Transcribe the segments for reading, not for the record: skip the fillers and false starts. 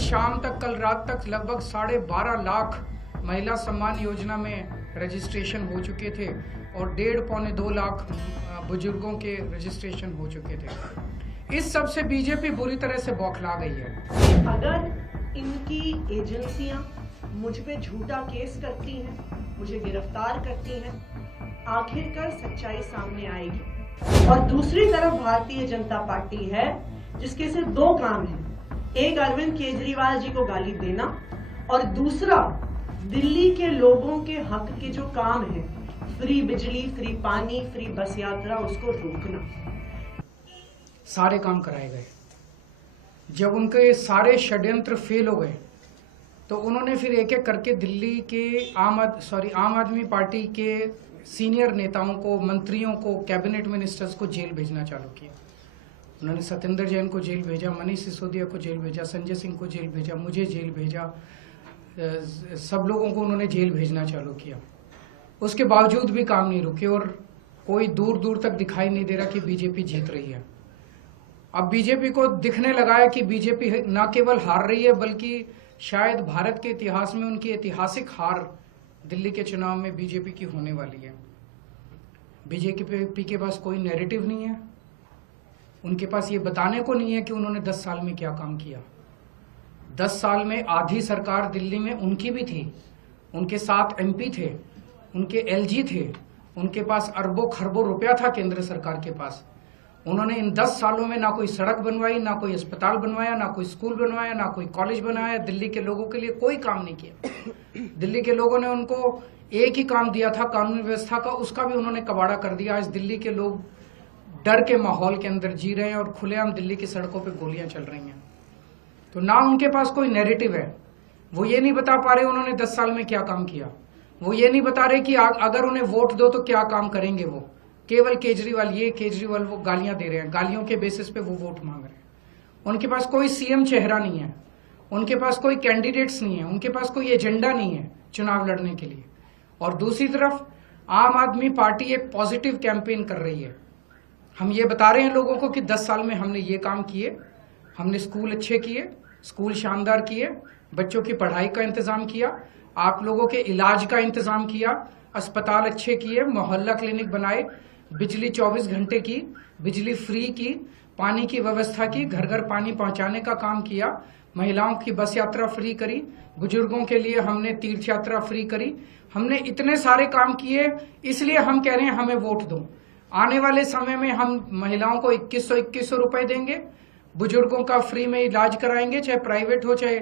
शाम तक, कल रात तक लगभग 12.5 लाख महिला सम्मान योजना में रजिस्ट्रेशन हो चुके थे और 1.5-2 लाख बुजुर्गों के रजिस्ट्रेशन हो चुके थे। इस सब से बीजेपी बुरी तरह से बौखला गई है। अगर इनकी एजेंसियां मुझ पे झूठा केस करती हैं, मुझे गिरफ्तार करती हैं, आखिरकार सच्चाई सामने आएगी। और दूसरी तरफ भारतीय जनता पार्टी है जिसके सिर्फ दो काम हैं, एक अरविंद केजरीवाल जी को गाली देना और दूसरा दिल्ली के लोगों के हक के जो काम है, फ्री बिजली, फ्री पानी, फ्री बस यात्रा, उसको रोकना। सारे काम कराए गए। जब उनके सारे षड्यंत्र फेल हो गए तो उन्होंने फिर एक एक करके दिल्ली के आम आदमी पार्टी के सीनियर नेताओं को, मंत्रियों को, कैबिनेट मिनिस्टर्स को जेल भेजना चालू किया। उन्होंने सत्येंद्र जैन को जेल भेजा, मनीष सिसोदिया को जेल भेजा, संजय सिंह को जेल भेजा, मुझे जेल भेजा, सब लोगों को उन्होंने जेल भेजना चालू किया। उसके बावजूद भी काम नहीं रुके और कोई दूर दूर तक दिखाई नहीं दे रहा कि बीजेपी जीत रही है। अब बीजेपी को दिखने लगा है कि बीजेपी न केवल हार रही है बल्कि शायद भारत के इतिहास में उनकी ऐतिहासिक हार दिल्ली के चुनाव में बीजेपी की होने वाली है। बीजेपी के पास कोई नैरेटिव नहीं है, उनके पास ये बताने को नहीं है कि उन्होंने 10 साल में क्या काम किया। 10 साल में आधी सरकार दिल्ली में उनकी भी थी, उनके 7 MP थे, उनके LG थे, उनके पास अरबों खरबों रुपया था केंद्र सरकार के पास। उन्होंने इन 10 सालों में ना कोई सड़क बनवाई, ना कोई अस्पताल बनवाया, ना कोई स्कूल बनवाया, ना कोई कॉलेज बनाया। दिल्ली के लोगों के लिए कोई काम नहीं किया। दिल्ली के लोगों ने उनको एक ही काम दिया था कानून व्यवस्था का, उसका भी उन्होंने कबाड़ा कर दिया। आज दिल्ली के लोग डर के माहौल के अंदर जी रहे हैं और खुलेआम दिल्ली की सड़कों पे गोलियां चल रही हैं। तो ना उनके पास कोई नैरेटिव है, वो ये नहीं बता पा रहे उन्होंने 10 साल में क्या काम किया। वो ये नहीं बता रहे कि अगर उन्हें वोट दो तो क्या काम करेंगे। वो केवल केजरीवाल ये, केजरीवाल वो गालियां दे रहे हैं, गालियों के बेसिस पे वो वोट मांग रहे हैं। उनके पास कोई CM चेहरा नहीं है, उनके पास कोई कैंडिडेट्स नहीं है, उनके पास कोई एजेंडा नहीं है चुनाव लड़ने के लिए। और दूसरी तरफ आम आदमी पार्टी एक पॉजिटिव कैंपेन कर रही है। हम ये बता रहे हैं लोगों को कि 10 साल में हमने ये काम किए, हमने स्कूल अच्छे किए, स्कूल शानदार किए, बच्चों की पढ़ाई का इंतजाम किया, आप लोगों के इलाज का इंतजाम किया, अस्पताल अच्छे किए, मोहल्ला क्लिनिक बनाए, बिजली 24 घंटे की, बिजली फ्री की, पानी की व्यवस्था की, घर घर पानी पहुंचाने का काम किया, महिलाओं की बस यात्रा फ्री करी, बुजुर्गों के लिए हमने तीर्थ यात्रा फ्री करी। हमने इतने सारे काम किए, इसलिए हम कह रहे हैं हमें वोट दो। आने वाले समय में हम महिलाओं को 2100 रुपए देंगे, बुजुर्गों का फ्री में इलाज कराएंगे, चाहे प्राइवेट हो चाहे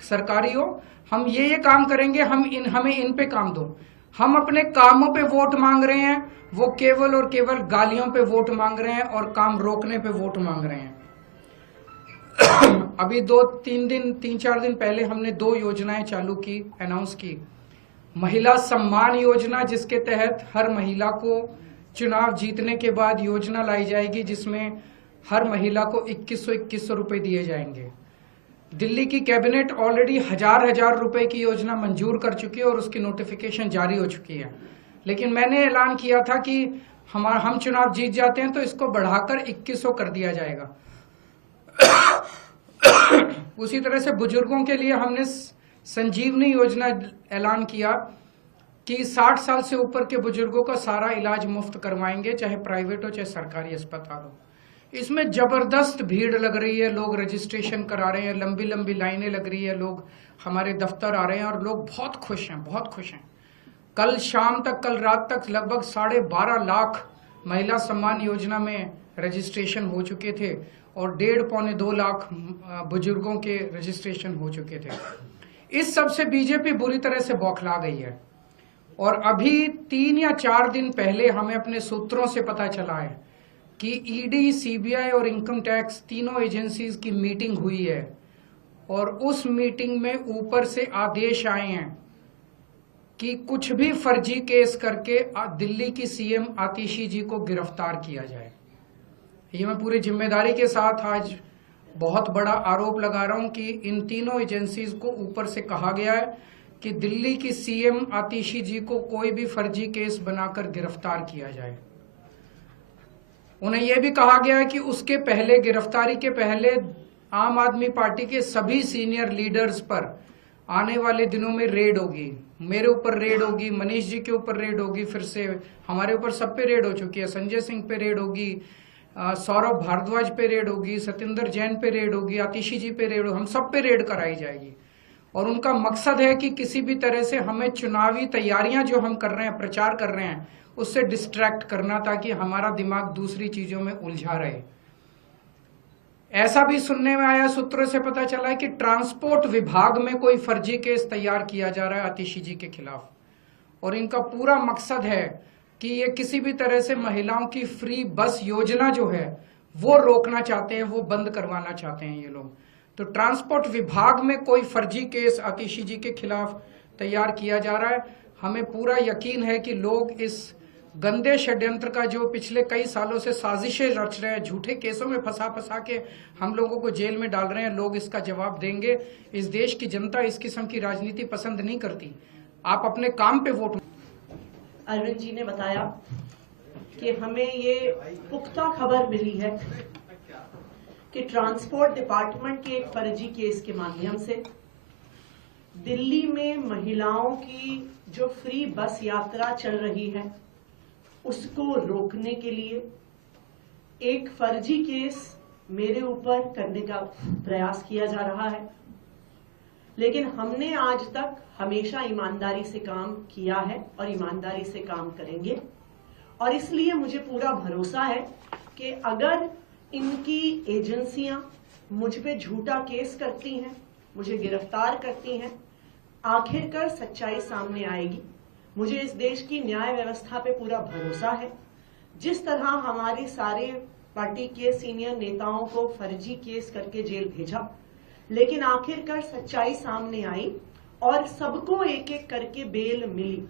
सरकारी हो। हम ये काम करेंगे, हमें इन पे काम दो। हम अपने कामों पे वोट मांग रहे हैं, वो केवल और केवल गालियों पे वोट मांग रहे हैं और काम रोकने पे वोट मांग रहे हैं। अभी 3-4 दिन पहले हमने 2 योजनाएं चालू की, अनाउंस की। महिला सम्मान योजना, जिसके तहत हर महिला को चुनाव जीतने के बाद योजना लाई जाएगी जिसमें हर महिला को 2100 रुपए दिए जाएंगे। दिल्ली की कैबिनेट ऑलरेडी हजार रुपए की योजना मंजूर कर चुकी है और उसकी नोटिफिकेशन जारी हो चुकी है। लेकिन मैंने ऐलान किया था कि हम चुनाव जीत जाते हैं तो इसको बढ़ाकर 2100 कर दिया जाएगा। उसी तरह से बुजुर्गों के लिए हमने संजीवनी योजना ऐलान किया कि 60 साल से ऊपर के बुजुर्गों का सारा इलाज मुफ्त करवाएंगे, चाहे प्राइवेट हो चाहे सरकारी अस्पताल हो। इसमें जबरदस्त भीड़ लग रही है, लोग रजिस्ट्रेशन करा रहे हैं, लंबी लंबी लाइनें लग रही है, लोग हमारे दफ्तर आ रहे हैं और लोग बहुत खुश हैं, बहुत खुश हैं। कल शाम तक, कल रात तक लगभग 12.5 लाख महिला सम्मान योजना में रजिस्ट्रेशन हो चुके थे और 1.5-2 लाख बुजुर्गों के रजिस्ट्रेशन हो चुके थे। इस सब से बीजेपी बुरी तरह से बौखला गई है। और अभी 3 या 4 दिन पहले हमें अपने सूत्रों से पता चला है कि ED, CBI और इनकम टैक्स तीनों एजेंसीज की मीटिंग हुई है और उस मीटिंग में ऊपर से आदेश आए हैं कि कुछ भी फर्जी केस करके दिल्ली की CM आतिशी जी को गिरफ्तार किया जाए। ये मैं पूरी जिम्मेदारी के साथ आज बहुत बड़ा आरोप लगा रहा हूं कि इन तीनों एजेंसीज को ऊपर से कहा गया है कि दिल्ली की CM आतिशी जी को कोई भी फर्जी केस बनाकर गिरफ्तार किया जाए। उन्हें यह भी कहा गया है कि उसके पहले, गिरफ्तारी के पहले आम आदमी पार्टी के सभी सीनियर लीडर्स पर आने वाले दिनों में रेड होगी। मेरे ऊपर रेड होगी, मनीष जी के ऊपर रेड होगी, फिर से हमारे ऊपर सब पे रेड हो चुकी है। संजय सिंह पे रेड होगी, सौरभ भारद्वाज पे रेड होगी, सत्येंद्र जैन पे रेड होगी, आतिशी जी पे रेड होगी, हम सब पे रेड कराई जाएगी। और उनका मकसद है कि किसी भी तरह से हमें चुनावी तैयारियां जो हम कर रहे हैं, प्रचार कर रहे हैं, उससे डिस्ट्रैक्ट करना, ताकि हमारा दिमाग दूसरी चीजों में उलझा रहे। ऐसा भी सुनने में आया, सूत्रों से पता चला है कि ट्रांसपोर्ट विभाग में कोई फर्जी केस तैयार किया जा रहा है आतिशी जी के खिलाफ, और इनका पूरा मकसद है कि ये किसी भी तरह से महिलाओं की फ्री बस योजना जो है वो रोकना चाहते हैं, वो बंद करवाना चाहते हैं ये लोग। तो ट्रांसपोर्ट विभाग में कोई फर्जी केस आतिशी जी के खिलाफ तैयार किया जा रहा है। हमें पूरा यकीन है कि लोग इस गंदे षड्यंत्र का, जो पिछले कई सालों से साजिशें रच रहे हैं, झूठे केसों में फंसा के हम लोगों को जेल में डाल रहे हैं, लोग इसका जवाब देंगे। इस देश की जनता इस किस्म की राजनीति पसंद नहीं करती। आप अपने काम पे वोट। अरविंद जी ने बताया कि हमें ये पुख्ता खबर मिली है कि ट्रांसपोर्ट डिपार्टमेंट के एक फर्जी केस के माध्यम से दिल्ली में महिलाओं की जो फ्री बस यात्रा चल रही है उसको रोकने के लिए एक फर्जी केस मेरे ऊपर करने का प्रयास किया जा रहा है। लेकिन हमने आज तक हमेशा ईमानदारी से काम किया है और ईमानदारी से काम करेंगे, और इसलिए मुझे पूरा भरोसा है कि अगर इनकी एजेंसियां मुझ पे झूठा केस करती हैं, मुझे गिरफ्तार करती हैं, आखिरकार सच्चाई सामने आएगी। मुझे इस देश की न्याय व्यवस्था पे पूरा भरोसा है। जिस तरह हमारे सारे पार्टी के सीनियर नेताओं को फर्जी केस करके जेल भेजा, लेकिन आखिरकार सच्चाई सामने आई और सबको एक एक करके बेल मिली।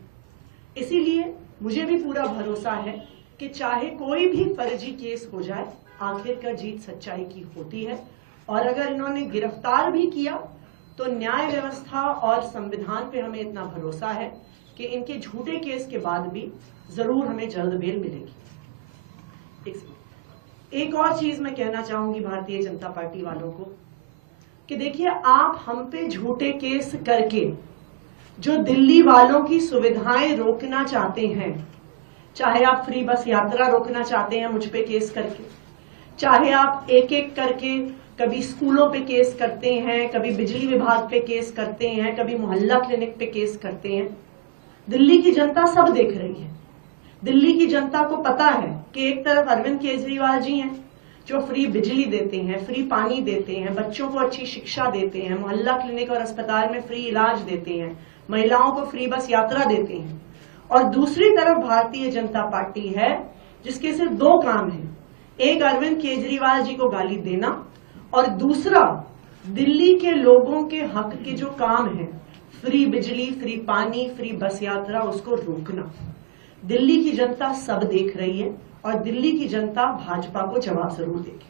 इसीलिए मुझे भी पूरा भरोसा है कि चाहे कोई भी फर्जी केस हो जाए, आखिरकार जीत सच्चाई की होती है। और अगर इन्होंने गिरफ्तार भी किया तो न्याय व्यवस्था और संविधान पे हमें इतना भरोसा है कि इनके झूठे केस के बाद भी जरूर हमें जल्द बेल मिलेगी। एक और चीज मैं कहना चाहूंगी भारतीय जनता पार्टी वालों को कि देखिए, आप हम पे झूठे केस करके जो दिल्ली वालों की सुविधाएं रोकना चाहते हैं, चाहे आप फ्री बस यात्रा रोकना चाहते हैं मुझ पे केस करके, चाहे आप एक एक करके कभी स्कूलों पे केस करते हैं, कभी बिजली विभाग पे केस करते हैं, कभी मोहल्ला क्लिनिक पे केस करते हैं, दिल्ली की जनता सब देख रही है। दिल्ली की जनता को पता है कि एक तरफ अरविंद केजरीवाल जी हैं जो फ्री बिजली देते हैं, फ्री पानी देते हैं, बच्चों को अच्छी शिक्षा देते हैं, मोहल्ला क्लिनिक और अस्पताल में फ्री इलाज देते हैं, महिलाओं को फ्री बस यात्रा देते हैं, और दूसरी तरफ भारतीय जनता पार्टी है जिसके सिर्फ दो काम हैं, एक अरविंद केजरीवाल जी को गाली देना और दूसरा दिल्ली के लोगों के हक के जो काम है, फ्री बिजली, फ्री पानी, फ्री बस यात्रा, उसको रोकना। दिल्ली की जनता सब देख रही है और दिल्ली की जनता भाजपा को जवाब जरूर देगी।